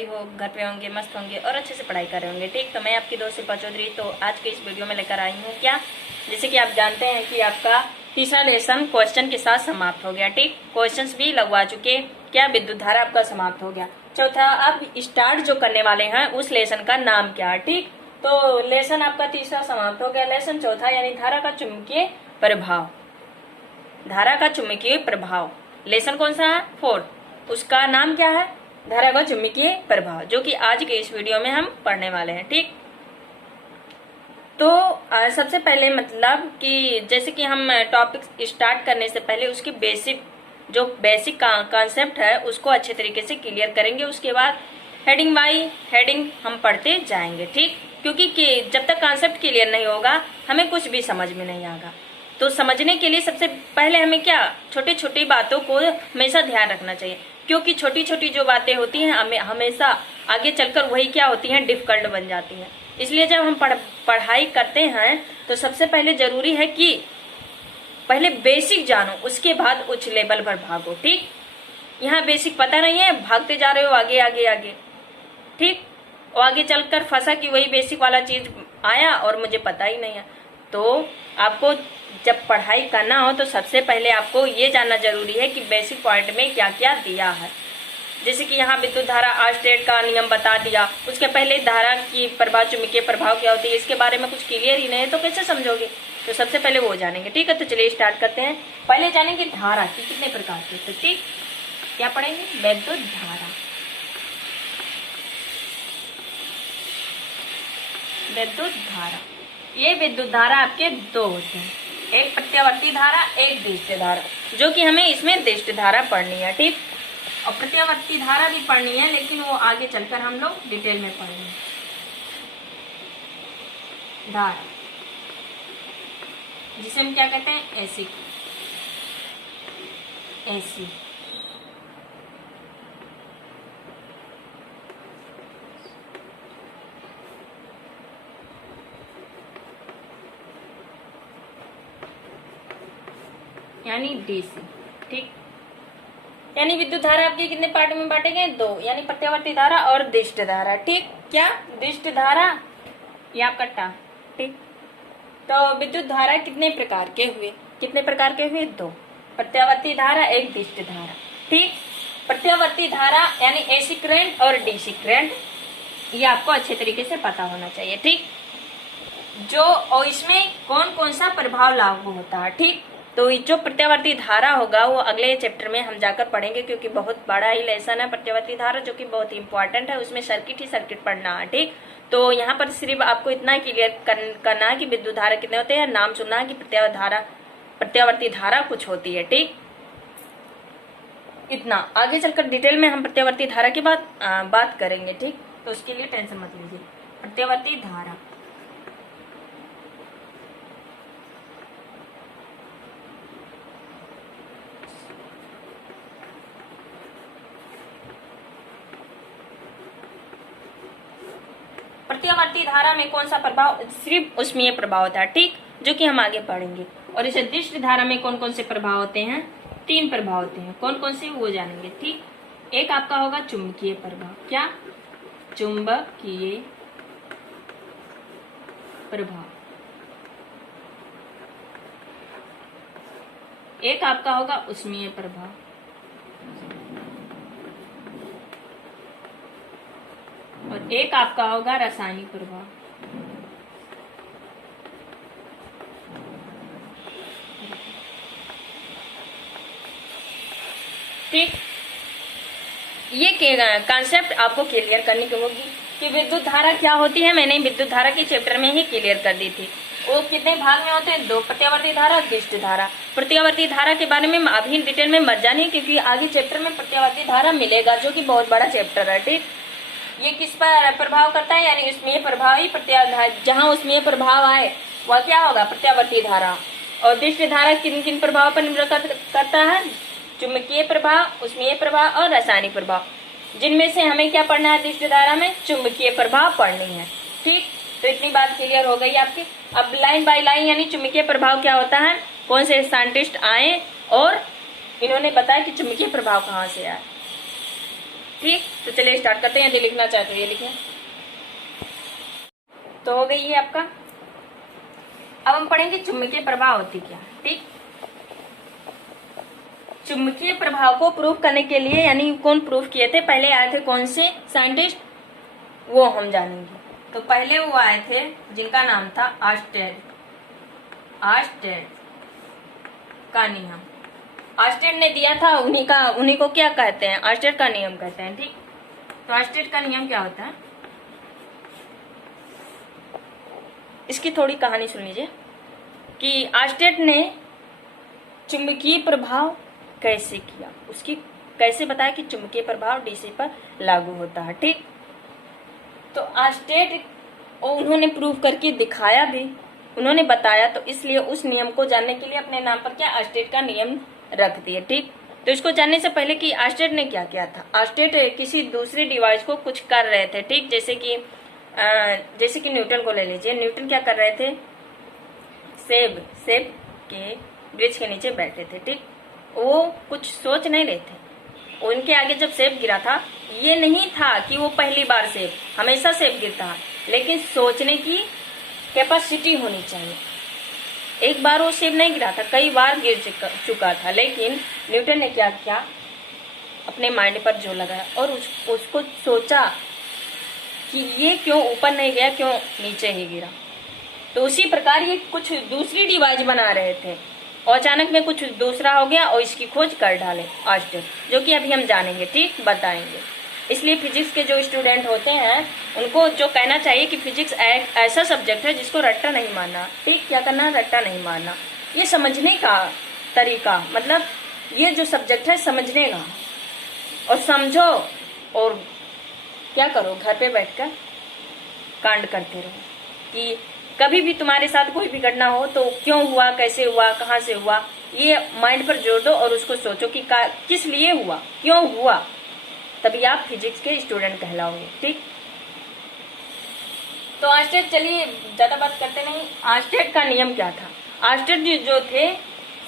आई हो घर पे होंगे, मस्त होंगे और अच्छे से पढ़ाई कर रहे होंगे। ठीक, तो मैं आपकी दोस्त शिल्पा चौधरी तो आज के इस वीडियो में लेकर आई हूँ क्या, जैसे कि आप जानते हैं कि आपका तीसरा लेसन क्वेश्चन के साथ समाप्त हो गया। ठीक, क्वेश्चंस भी लगवा चुके, क्या विद्युत धारा आपका समाप्त हो गया। चौथा, अब स्टार्ट जो करने वाले हैं उस लेसन का नाम क्या है। ठीक, तो लेसन आपका तीसरा समाप्त हो गया। लेसन चौथा यानी धारा का चुंबकीय प्रभाव। धारा का चुंबकीय प्रभाव लेसन कौन सा है, 4, उसका नाम क्या है, धारा का चुंबकीय प्रभाव, जो कि आज के इस वीडियो में हम पढ़ने वाले हैं। ठीक, तो सबसे पहले मतलब कि जैसे कि हम टॉपिक स्टार्ट करने से पहले उसकी बेसिक कॉन्सेप्ट है उसको अच्छे तरीके से क्लियर करेंगे। उसके बाद हेडिंग बाई हेडिंग हम पढ़ते जाएंगे। ठीक, क्योंकि जब तक कॉन्सेप्ट क्लियर नहीं होगा हमें कुछ भी समझ में नहीं आएगा। तो समझने के लिए सबसे पहले हमें क्या, छोटी छोटी बातों को हमेशा ध्यान रखना चाहिए, क्योंकि छोटी छोटी जो बातें होती हैं हमें हमेशा आगे चलकर वही क्या होती हैं, डिफिकल्ट बन जाती हैं। इसलिए जब हम पढ़ाई करते हैं तो सबसे पहले जरूरी है कि पहले बेसिक जानो, उसके बाद उच्च लेवल पर भागो। ठीक, यहाँ बेसिक पता नहीं है, भागते जा रहे हो आगे आगे आगे। ठीक, और आगे चलकर फंसा कि वही बेसिक वाला चीज आया और मुझे पता ही नहीं है। तो आपको जब पढ़ाई करना हो तो सबसे पहले आपको ये जानना जरूरी है कि बेसिक पॉइंट में क्या क्या दिया है। जैसे कि यहाँ विद्युत धारा आर्स्टेड का नियम बता दिया, उसके पहले धारा की प्रभाव, चुंबकीय प्रभाव क्या होती है, इसके बारे में कुछ क्लियर ही नहीं है तो कैसे समझोगे। तो सबसे पहले वो जानेंगे। ठीक है, तो चलिए स्टार्ट करते हैं। पहले जानेंगे धारा की कितने प्रकार की। तो ठीक, क्या पढ़ेंगे, विद्युत धारा। विद्युत धारा, ये विद्युत धारा आपके दो होते हैं, एक प्रत्यावर्ती धारा, एक दिष्ट धारा, जो कि हमें इसमें दिष्ट धारा पढ़नी है। ठीक, और प्रत्यावर्ती धारा भी पढ़नी है लेकिन वो आगे चलकर हम लोग डिटेल में पढ़ेंगे। धारा जिसे हम क्या कहते हैं, एसी। एसी यानी डीसी। ठीक, यानी विद्युत धारा आपके कितने पार्ट में बांटे गए, दो, यानी प्रत्यावर्ती धारा और दिष्ट धारा। ठीक, क्या दिष्ट धारा, ये आपका टा। ठीक, तो विद्युत धारा कितने प्रकार के हुए, कितने प्रकार के हुए, दो, प्रत्यावर्ती धारा, एक दिष्ट धारा। ठीक, प्रत्यावर्ती धारा यानी एसी करंट और डीसी करंट, ये आपको अच्छे तरीके से पता होना चाहिए। ठीक, जो और इसमें कौन कौन सा प्रभाव लागू होता है। ठीक, तो जो प्रत्यावर्ती धारा होगा वो अगले चैप्टर में हम जाकर पढ़ेंगे, क्योंकि बहुत बड़ा ही लेसन है प्रत्यावर्ती धारा, जो कि बहुत इंपॉर्टेंट है, उसमें सर्किट ही सर्किट पढ़ना है। ठीक, तो यहाँ पर सिर्फ आपको इतना क्लियर करना है कि विद्युत धारा कितने होते हैं, नाम सुनना है कि प्रत्यावर्ती धारा कुछ होती है। ठीक, इतना, आगे चलकर डिटेल में हम प्रत्यावर्ती धारा की बात करेंगे। ठीक, तो उसके लिए टेंशन मत लीजिए। प्रत्यावर्ती धारा, प्रत्यावर्ती धारा में कौन सा प्रभाव, सिर्फ उष्मीय प्रभाव होता है। ठीक, जो कि हम आगे पढ़ेंगे। और इसे दिष्ट धारा में कौन कौन से प्रभाव होते हैं, 3 प्रभाव होते हैं, कौन कौन से वो जानेंगे। ठीक, एक आपका होगा चुंबकीय प्रभाव, क्या, चुंबकीय प्रभाव। एक आपका होगा उष्मीय प्रभाव, और एक आपका होगा रासायनिक प्रभाव। ठीक, ये कॉन्सेप्ट आपको क्लियर करनी होगी कि विद्युत धारा क्या होती है। मैंने विद्युत धारा के चैप्टर में ही क्लियर कर दी थी। वो कितने भाग में होते हैं, 2, प्रत्यावर्ती धारा, दिष्ट धारा। प्रत्यावर्ती धारा के बारे में अभी डिटेल में मत जानिए, क्योंकि आगे चैप्टर में प्रत्यावर्ती धारा मिलेगा, जो कि बहुत बड़ा चैप्टर है। ठीक, ये किस पर प्रभाव करता है, यानी उष्मीय प्रभाव ही जहाँ उष्मीय प्रभाव आए वह क्या होगा, प्रत्यावर्ती धारा। और दिष्ट धारा किन किन प्रभाव पर निर्भर करता है, चुंबकीय प्रभाव, उष्मीय प्रभाव और रासायनिक प्रभाव, जिनमें से हमें क्या पढ़ना है, दिष्ट धारा में चुंबकीय प्रभाव पढ़नी है। ठीक, तो इतनी बात क्लियर हो गई आपकी। अब लाइन बाय लाइन यानी चुंबकीय प्रभाव क्या होता है, कौन से साइंटिस्ट आए और इन्होंने बताया कि चुंबकीय प्रभाव कहाँ से आए। ठीक, तो चलिए स्टार्ट करते हैं। यदि लिखना चाहते हो ये लिखें। तो हो गई ये आपका। अब हम पढ़ेंगे चुंबकीय प्रभाव होती क्या। ठीक, चुंबकीय प्रभाव को प्रूव करने के लिए यानी कौन प्रूव किए थे, पहले आए थे कौन से साइंटिस्ट, वो हम जानेंगे। तो पहले वो आए थे जिनका नाम था आर्स्टेड का नियम। आर्स्टेड ने दिया था, उन्हीं को क्या कहते हैं, आर्स्टेड का नियम कहते हैं। ठीक, तो आर्स्टेड का नियम क्या होता है, इसकी थोड़ी कहानी सुन लीजिए कि आर्स्टेड ने चुंबकीय प्रभाव कैसे किया, उसकी कैसे बताया कि चुंबकीय प्रभाव डीसी पर लागू होता है। ठीक, तो आर्स्टेड उन्होंने प्रूव करके दिखाया भी, उन्होंने बताया, तो इसलिए उस नियम को जानने के लिए अपने नाम पर क्या आर्स्टेड का नियम रख दिए। ठीक, तो इसको जानने से पहले कि आर्स्टेड ने क्या किया था। आर्स्टेड किसी दूसरे डिवाइस को कुछ कर रहे थे। ठीक, जैसे कि न्यूटन को ले लीजिए। न्यूटन क्या कर रहे थे, सेब के वृक्ष के नीचे बैठे थे। ठीक, वो कुछ सोच नहीं रहे थे। उनके आगे जब सेब गिरा था, ये नहीं था कि वो पहली बार सेब, हमेशा सेब गिरता है, लेकिन सोचने की कैपेसिटी होनी चाहिए। एक बार वो सेब नहीं गिरा था, कई बार गिर चुका था, लेकिन न्यूटन ने क्या किया, अपने माइंड पर जोर लगाया और उसको सोचा कि ये क्यों ऊपर नहीं गया, क्यों नीचे ही गिरा। तो उसी प्रकार ये कुछ दूसरी डिवाइस बना रहे थे और अचानक में कुछ दूसरा हो गया और इसकी खोज कर डाले आर्स्टेड, जो कि अभी हम जानेंगे। ठीक, बताएंगे। इसलिए फिजिक्स के जो स्टूडेंट होते हैं उनको जो कहना चाहिए कि फिजिक्स एक ऐसा सब्जेक्ट है जिसको रट्टा नहीं मारना। ठीक, क्या करना, रट्टा नहीं मारना। ये समझने का तरीका, मतलब ये जो सब्जेक्ट है समझने का, और समझो और क्या करो, घर पे बैठकर कांड करते रहो कि कभी भी तुम्हारे साथ कोई भी घटना हो तो क्यों हुआ, कैसे हुआ, कहाँ से हुआ, ये माइंड पर जोर दो और उसको सोचो कि किस लिए हुआ, क्यों हुआ, तभी आप फिजिक्स के स्टूडेंट कहलाओगे। ठीक, तो आर्स्टेड, चलिए ज्यादा बात करते नहीं, आर्स्टेड का नियम क्या था। आर्स्टेड जो थे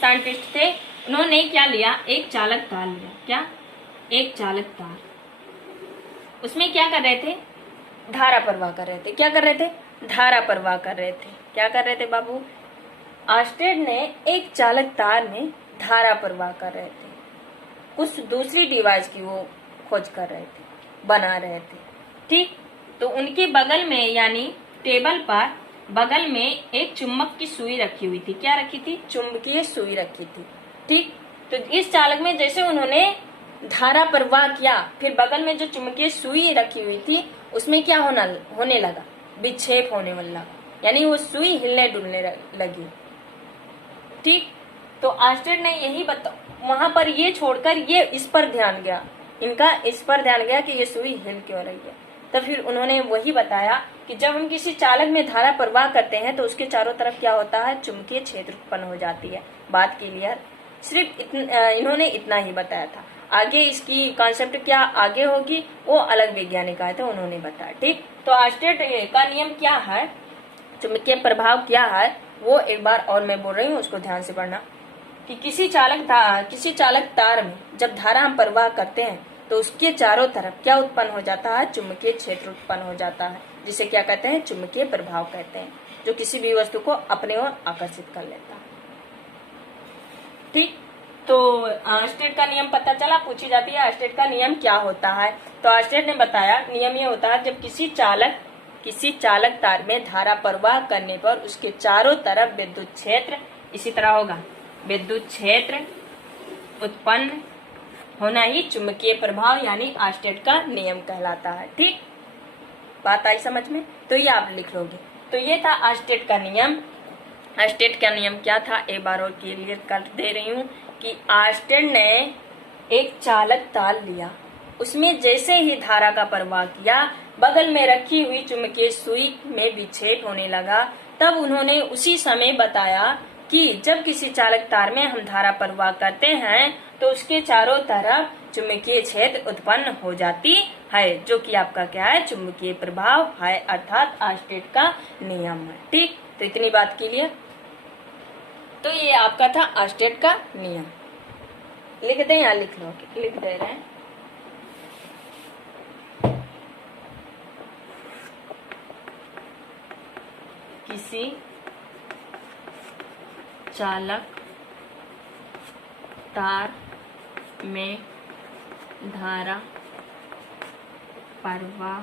साइंटिस्ट थे, उन्होंने क्या लिया, एक चालक तार लिया। क्या, एक चालक तार, उसमें क्या कर रहे थे, धारा प्रवाह कर रहे थे। क्या कर रहे थे, धारा प्रवाह कर रहे थे। क्या कर रहे थे बाबू, आर्स्टेड ने एक चालक तार में धारा प्रवाह कर रहे थे, कुछ दूसरी डिवाइस की वो खोज कर रहे थे, बना रहे थे। ठीक, तो उनके बगल में यानी टेबल पर बगल में एक चुंबक की सुई रखी हुई थी। क्या रखी थी, चुंबकीय सुई रखी थी। ठीक, तो इस चालक में जैसे उन्होंने धारा प्रवाह किया, फिर बगल में जो चुंबकीय सुई रखी हुई थी उसमें क्या होने लगा, विक्षेप होने लगा, यानी वो सुई हिलने डुलने लगी। ठीक, तो आर्स्टेड ने यही वहां पर ये छोड़कर ये इस पर ध्यान गया, इनका इस पर ध्यान गया कि ये सुई हिल क्यों रही है। तो फिर उन्होंने वही बताया कि जब हम किसी चालक में धारा प्रवाह करते हैं तो उसके चारों तरफ क्या होता है, चुंबकीय क्षेत्र उत्पन्न हो जाती है। बात क्लियर, सिर्फ इन्होंने इतना ही बताया था। आगे इसकी कॉन्सेप्ट क्या आगे होगी वो अलग वैज्ञानिक आए थे, उन्होंने बताया। ठीक, तो आर्स्टेड का नियम क्या है, चुंबकीय प्रभाव क्या है, वो एक बार और मैं बोल रही हूँ, उसको ध्यान से पढ़ना कि किसी चालक तार में जब धारा हम प्रवाह करते हैं तो उसके चारों तरफ क्या उत्पन्न हो जाता है, चुंबकीय क्षेत्र उत्पन्न हो जाता है, जिसे क्या कहते हैं, चुंबकीय प्रभाव कहते हैं, जो किसी भी वस्तु को अपने ओर आकर्षित कर लेता है। ठीक, तो आर्स्टेड का नियम पता चला, पूछी जाती है आर्स्टेड का नियम क्या होता है। तो आर्स्टेड ने बताया नियम ये होता है, जब किसी चालक तार में धारा प्रवाह करने पर उसके चारों तरफ विद्युत क्षेत्र इसी तरह होगा, विद्युत क्षेत्र उत्पन्न होना ही चुंबकीय प्रभाव यानी आर्स्टेड का नियम कहलाता है। ठीक, बात आई समझ में, तो ये आप लिख लोगे। तो ये था आर्स्टेड का नियम। आर्स्टेड का नियम क्या था, एक बार और क्लियर कर दे रही हूँ कि आर्स्टेड ने एक चालक तार लिया, उसमें जैसे ही धारा का प्रवाह किया, बगल में रखी हुई चुंबकीय सुई में विक्षेप होने लगा। तब उन्होंने उसी समय बताया कि जब किसी चालक तार में हम धारा प्रवाह करते हैं तो उसके चारों तरफ चुंबकीय क्षेत्र उत्पन्न हो जाती है, जो कि आपका क्या है, चुंबकीय प्रभाव है, अर्थात आर्स्टेड का नियम है। ठीक, तो इतनी बात क्लियर। तो ये आपका था आर्स्टेड का नियम। लिख दें, यहाँ लिख लो, लिख दे रहे हैं। किसी चालक तार में धारा प्रवाह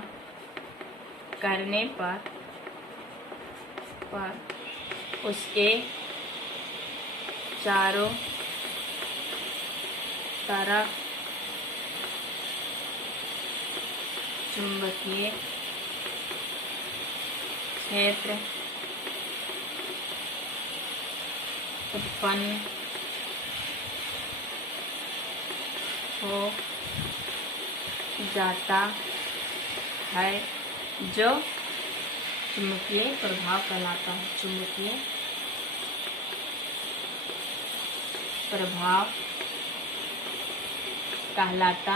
करने पर उसके चारों तरफ चुंबकीय क्षेत्र उत्पन्न हो जाता है जो चुंबकीय प्रभाव कहलाता है। चुंबकीय प्रभाव कहलाता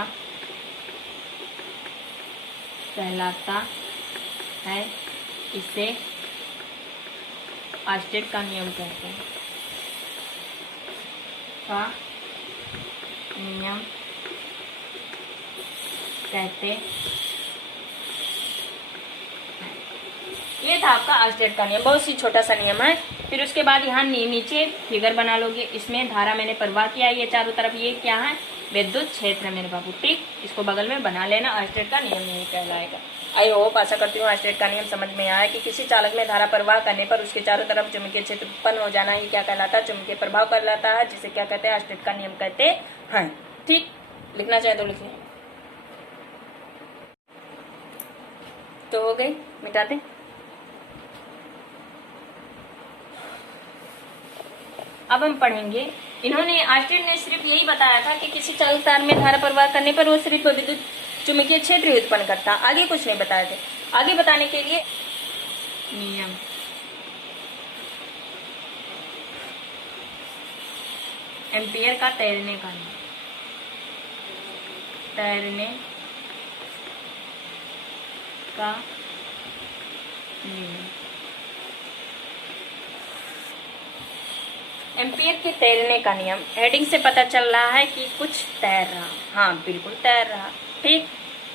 है। इसे ऑर्स्टेड का नियम कहते हैं। का नियम कहते हैं। ये था आपका ऑर्स्टेड का नियम, बहुत ही छोटा सा नियम है। फिर उसके बाद यहाँ नीचे फिगर बना लोगे। इसमें धारा मैंने प्रवाह किया, ये चारों तरफ ये क्या है, विद्युत क्षेत्र मेरे बाबू। ठीक, इसको बगल में बना लेना। ऑर्स्टेड का नियम यही कहलाएगा। आई होप, आशा करती हूँ ऑर्स्टेड का नियम समझ में आया कि किसी चालक में धारा प्रवाह करने पर उसके चारों तरफ चुंबकीय क्षेत्र उत्पन्न हो जाना, ये क्या कहलाता है, चुंबकीय प्रभाव कहलाता है, जिसे क्या कहते हैं, ऑर्स्टेड का नियम कहते हैं। ठीक, लिखना चाहे तो लिखिए। तो हो गई, मिटाते। अब हम पढ़ेंगे, इन्होंने ऑर्स्टेड ने सिर्फ यही बताया था कि किसी चालक तार में धारा प्रवाह करने पर वो सिर्फ विद्युत चुंबकीय क्षेत्र ही उत्पन्न करता, आगे कुछ नहीं बताए थे। आगे बताने के लिए नियम एम्पियर का तैरने का नियम, तैरने का नियम। एम्पियर के तैरने का नियम, हेडिंग से पता चल रहा है कि कुछ तैर रहा। हाँ, बिल्कुल तैर रहा। ठीक,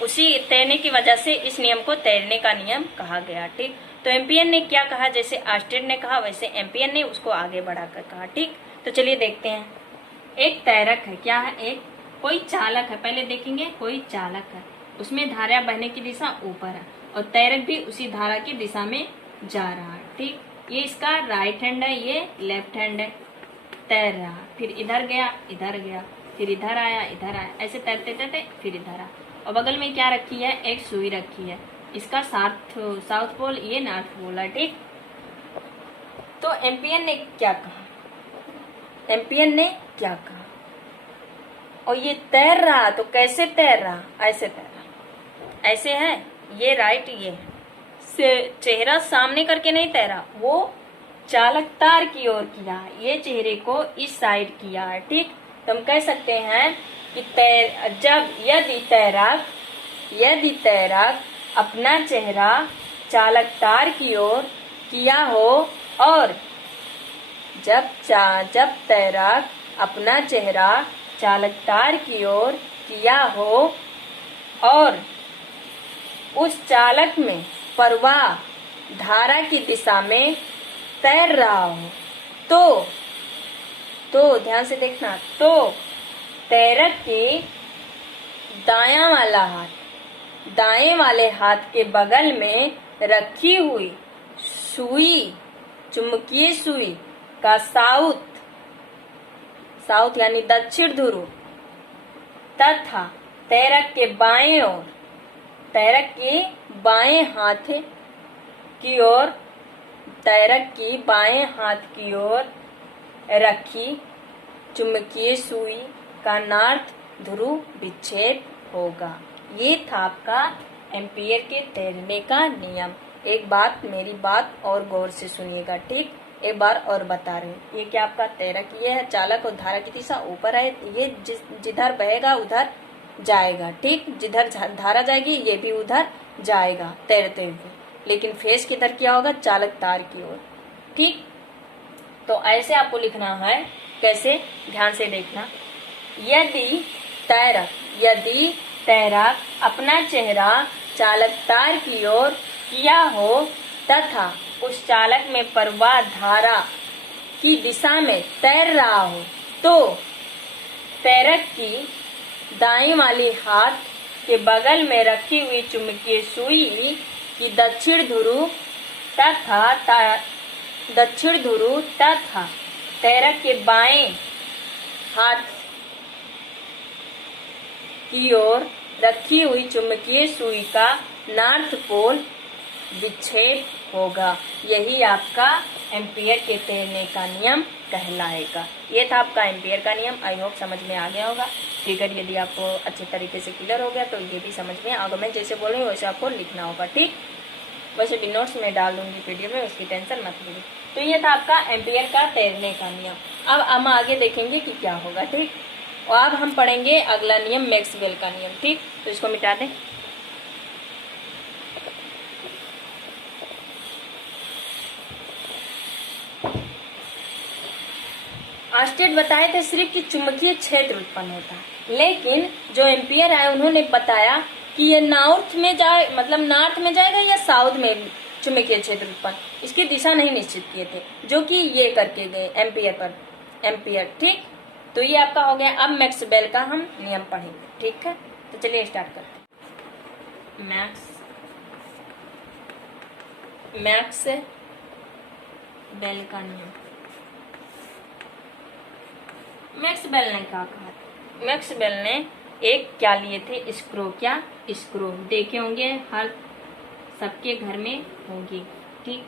उसी तैरने की वजह से इस नियम को तैरने का नियम कहा गया। ठीक, तो एम्पियर ने क्या कहा, जैसे ऑर्स्टेड ने कहा वैसे एम्पियर ने उसको आगे बढ़ाकर कहा। ठीक, तो चलिए देखते हैं। एक तैरक है, क्या है, एक कोई चालक है। पहले देखेंगे, कोई चालक है, उसमें धारा बहने की दिशा ऊपर है और तैरक भी उसी धारा की दिशा में जा रहा है। ठीक, ये इसका राइट हैंड है, ये लेफ्ट हैंड है। तैर रहा, फिर इधर गया, इधर गया, फिर इधर आया, इधर आया, ऐसे तैरते तैरते फिर इधर आया। और बगल में क्या रखी है, एक सुई रखी है। इसका साउथ पोल, ये नॉर्थ पोल है। ठीक, तो एम्पियर ने क्या कहा, एम्पियर ने क्या कहा, और ये तैर रहा, तो कैसे तैर रहा, ऐसे तैर रहा, ऐसे है, ये राइट, ये से चेहरा सामने करके नहीं तैरा, वो चालक तार की ओर किया, ये चेहरे को इस साइड किया है। ठीक, तो हम कह सकते हैं कि यदि तैराक अपना चेहरा चालक तार की ओर किया हो और जब तैराक अपना चेहरा चालक तार की ओर किया हो और उस चालक में प्रवाह धारा की दिशा में तैर रहा हो, तो ध्यान से देखना, तो तैरक के दाएं वाले हाथ के बगल में रखी हुई सुई, चुंबकीय सुई का साउथ यानी दक्षिण ध्रुव तथा तैरक के बाएं हाथ की ओर रखी चुंबकीय सुई का नॉर्थ ध्रुव विच्छेद होगा। ये था आपका एम्पियर के तैरने का नियम। एक बात, मेरी बात और गौर से सुनिएगा। ठीक, एक बार और बता रहे हैं, ये क्या आपका तैरक, ये है चालक और धारा की दिशा ऊपर है, ये जिधर बहेगा उधर जाएगा। ठीक, जिधर धारा जाएगी ये भी उधर जाएगा तैरते हुए, लेकिन फेस किधर किया होगा, चालक तार की ओर। ठीक, तो ऐसे आपको लिखना है। कैसे, ध्यान से देखना। यदि तैराक अपना चेहरा चालक तार की ओर किया हो तथा उस चालक में प्रवाह धारा की दिशा में तैर रहा हो तो तैरक की दाईं वाली हाथ के बगल में रखी हुई चुंबकीय सुई की दक्षिण ध्रुव तथा तैरक के बाएं हाथ की ओर रखी हुई चुंबकीय सुई का नॉर्थ पोल विक्षेप होगा। यही आपका एम्पियर के तैरने का नियम कहलाएगा। ये था आपका एम्पियर का नियम। आई होप समझ में आ गया होगा। फिगर यदि आपको अच्छे तरीके से क्लियर हो गया तो ये भी समझ में आगे मैं जैसे बोल रही हूँ वैसे आपको लिखना होगा, ठीक। वैसे भी नोट्स में डाल दूंगी पीडीएफ में, उसकी टेंशन मत लीजिए। तो ये था आपका एम्पियर का तैरने का नियम। अब हम आगे देखेंगे कि क्या होगा, ठीक। और अब हम पढ़ेंगे अगला नियम मैक्सवेल का नियम, ठीक। तो इसको मिटा दें। आर्स्टेड बताए थे सिर्फ कि चुंबकीय क्षेत्र उत्पन्न होता है, लेकिन जो एम्पियर आए उन्होंने बताया कि ये नॉर्थ में जाए, मतलब नॉर्थ में जाएगा या साउथ में चुंबकीय क्षेत्र उत्पन्न, इसकी दिशा नहीं निश्चित किए थे, जो कि ये करके गए एम्पियर, ठीक। तो ये आपका हो गया। अब मैक्सवेल का हम नियम पढ़ेंगे, ठीक है। तो चलिए स्टार्ट करते हैं। मैक्सवेल का नियम। मैक्सवेल ने क्या कहा? मैक्सवेल ने एक क्या लिए थे? स्क्रू देखे होंगे, हर सबके घर में होंगी, ठीक।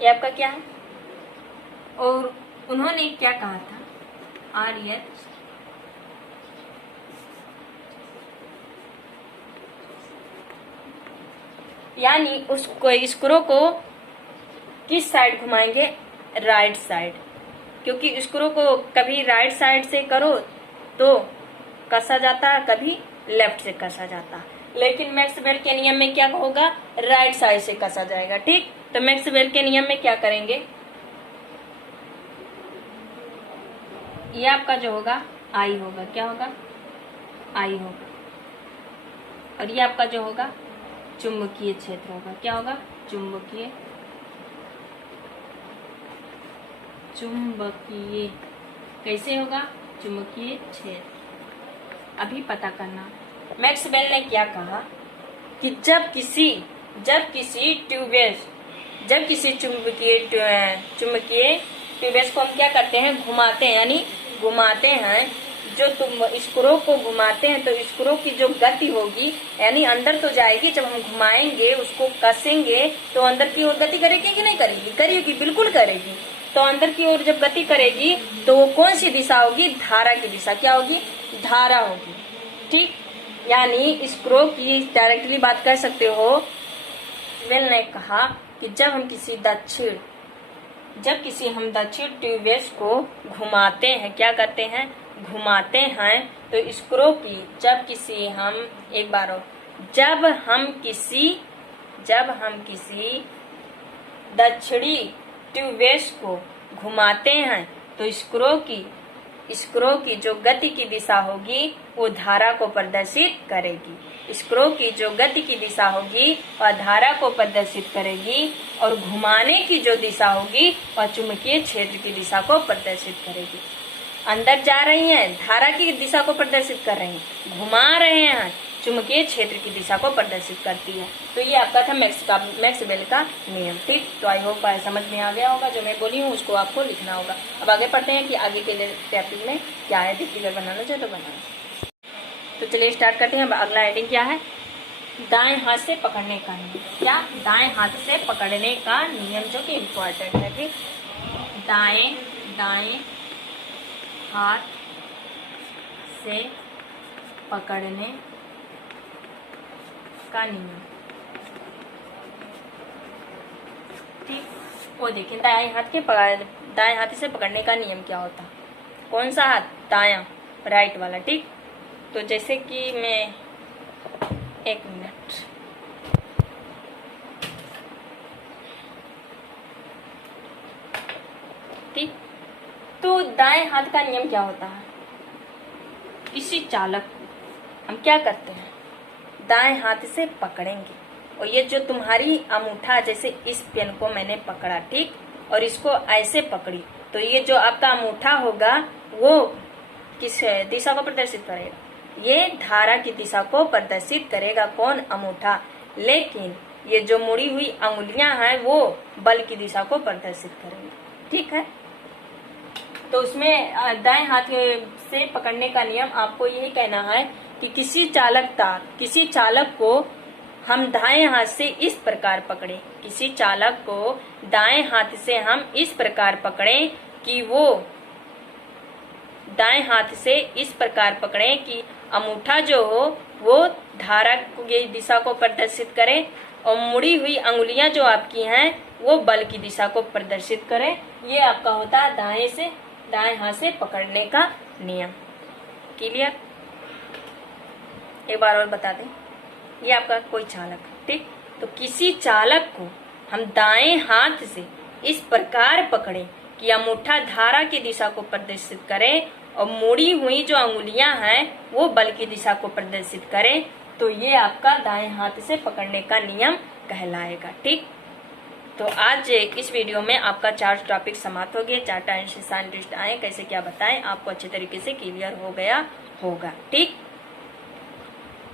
ये आपका क्या है? और उन्होंने क्या कहा था? RS यानी उसको स्क्रू को किस साइड घुमाएंगे? राइट साइड, क्योंकि स्क्रू को कभी राइट साइड से करो तो कसा जाता है, कभी लेफ्ट से कसा जाता है, लेकिन मैक्सवेल के नियम में क्या होगा? राइट साइड से कसा जाएगा, ठीक। तो मैक्सवेल के नियम में क्या करेंगे? ये आपका जो होगा आई होगा, क्या होगा? आई होगा। और ये आपका जो होगा चुंबकीय क्षेत्र होगा, क्या होगा? चुंबकीय कैसे होगा? चुंबकीय क्षेत्र अभी पता करना। मैक्सवेल ने क्या कहा कि जब किसी चुंबकीय ट्यूबेस को हम क्या करते हैं? घुमाते हैं, यानी घुमाते हैं। जो तुम स्क्रू को घुमाते हैं तो स्क्रू की जो गति होगी, यानी अंदर तो जाएगी, जब हम घुमाएंगे उसको कसेंगे तो अंदर की ओर गति करेगी कि नहीं करेगी? करेगी, बिल्कुल करेगी। तो अंदर की ओर जब गति करेगी तो वो कौन सी दिशा होगी? धारा की दिशा। क्या होगी? धारा होगी, ठीक। यानी स्क्रू की डायरेक्टली बात कर सकते हो। वेल ने कहा कि जब हम दक्षिण ट्यूबेस को घुमाते हैं, क्या करते हैं? घुमाते हैं, तो स्क्रू की जब हम किसी दक्षिणी ट्यूबेस को घुमाते हैं तो स्क्रू की जो गति की दिशा होगी वो धारा को प्रदर्शित करेगी। स्क्रू की जो गति की दिशा होगी वह धारा को प्रदर्शित करेगी, और घुमाने की जो दिशा होगी वह चुंबकीय क्षेत्र की दिशा को प्रदर्शित करेगी। अंदर जा रही हैं, धारा की दिशा को प्रदर्शित कर रही हैं, घुमा रहे हैं, चुंबकीय क्षेत्र की दिशा को प्रदर्शित करती है। तो ये आपका था मैक्सवेल का नियम, ठीक। तो आई होप समझ में आ गया होगा। जो मैं बोली हूँ उसको आपको लिखना होगा। अब आगे पढ़ते हैं कि आगे के टॉपिक में क्या है। फिगर बनाना चाहिए तो बनाना। तो चलिए स्टार्ट करते हैं। अब अगला हेडिंग क्या है? दाएं हाथ से पकड़ने का नियम। क्या? दाएं हाथ से पकड़ने का नियम, जो कि इम्पोर्टेंट है, ठीक। दाएं हाथ से पकड़ने का नियम, ठीक। वो देखिए दाएं हाथ से पकड़ने का नियम क्या होता है? कौन सा हाथ? दायां, राइट वाला, ठीक। तो जैसे कि मैं एक मिनट, दाएं हाथ का नियम क्या होता है? किसी चालक हम क्या करते हैं, दाएं हाथ से पकड़ेंगे, और ये जो तुम्हारी अंगूठा, जैसे इस पेन को मैंने पकड़ा, ठीक, और इसको ऐसे पकड़ी, तो ये जो आपका अंगूठा होगा वो किस दिशा को प्रदर्शित करेगा? ये धारा की दिशा को प्रदर्शित करेगा। कौन? अंगूठा। लेकिन ये जो मुड़ी हुई अंगुलियां हैं वो बल की दिशा को प्रदर्शित करेंगी, ठीक है। तो उसमें दाएं हाथ से पकड़ने का नियम आपको यही कहना है कि किसी चालक को हम दाएं हाथ से इस प्रकार पकड़े, किसी चालक को दाएं हाथ से हम इस प्रकार पकड़ें कि वो दाएं हाथ से इस प्रकार पकड़े कि अंगूठा जो हो वो धारा की दिशा को प्रदर्शित करे, और मुड़ी हुई अंगुलियां जो आपकी हैं वो बल की दिशा को प्रदर्शित करे। ये आपका होता है दाएं हाथ से पकड़ने का नियम। क्लियर? एक बार और बता दें, ये आपका कोई चालक है, ठीक, तो किसी चालक को हम दाएं हाथ से इस प्रकार पकड़े कि अंगूठा धारा की दिशा को प्रदर्शित करे और मुड़ी हुई जो अंगुलियां हैं वो बल की दिशा को प्रदर्शित करें, तो ये आपका दाएं हाथ से पकड़ने का नियम कहलाएगा, ठीक। तो आज इस वीडियो में आपका 4 टॉपिक समाप्त हो गए। 4 ट्रांजिशन लिस्ट आए, कैसे क्या बताएं, आपको अच्छे तरीके से क्लियर हो गया होगा, ठीक।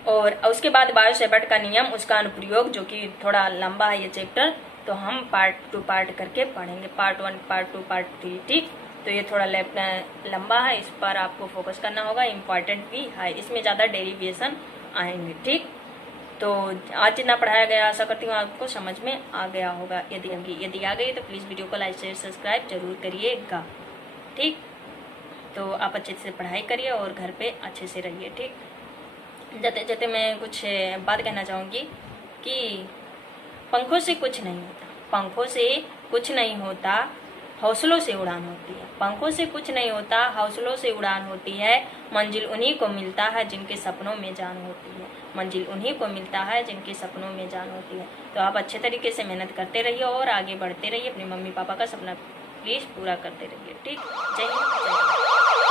और उसके बाद बायोसेवर्ट का नियम, उसका अनुप्रयोग, जो कि थोड़ा लंबा है ये चैप्टर, तो हम पार्ट 2 पार्ट करके पढ़ेंगे, पार्ट 1 पार्ट 2 पार्ट 3, ठीक। तो ये थोड़ा लंबा है, इस पर आपको फोकस करना होगा, इम्पॉर्टेंट भी है, इसमें ज़्यादा डेरिवेशन आएंगे, ठीक। तो आज जितना पढ़ाया गया आशा करती हूँ आपको समझ में आ गया होगा। यदि आ गई तो प्लीज़ वीडियो को लाइक शेयर सब्सक्राइब जरूर करिएगा, ठीक। तो आप अच्छे से पढ़ाई करिए और घर पे अच्छे से रहिए, ठीक। जाते मैं कुछ बात कहना चाहूँगी कि पंखों से कुछ नहीं होता, पंखों से कुछ नहीं होता, हौसलों से उड़ान होती है। पंखों से कुछ नहीं होता, हौसलों से उड़ान होती है। मंजिल उन्हीं को मिलता है जिनके सपनों में जान होती है, मंजिल उन्हीं को मिलता है जिनके सपनों में जान होती है। तो आप अच्छे तरीके से मेहनत करते रहिए और आगे बढ़ते रहिए, अपने मम्मी पापा का सपना प्लीज़ पूरा करते रहिए, ठीक। जय हिंद, जय भारत।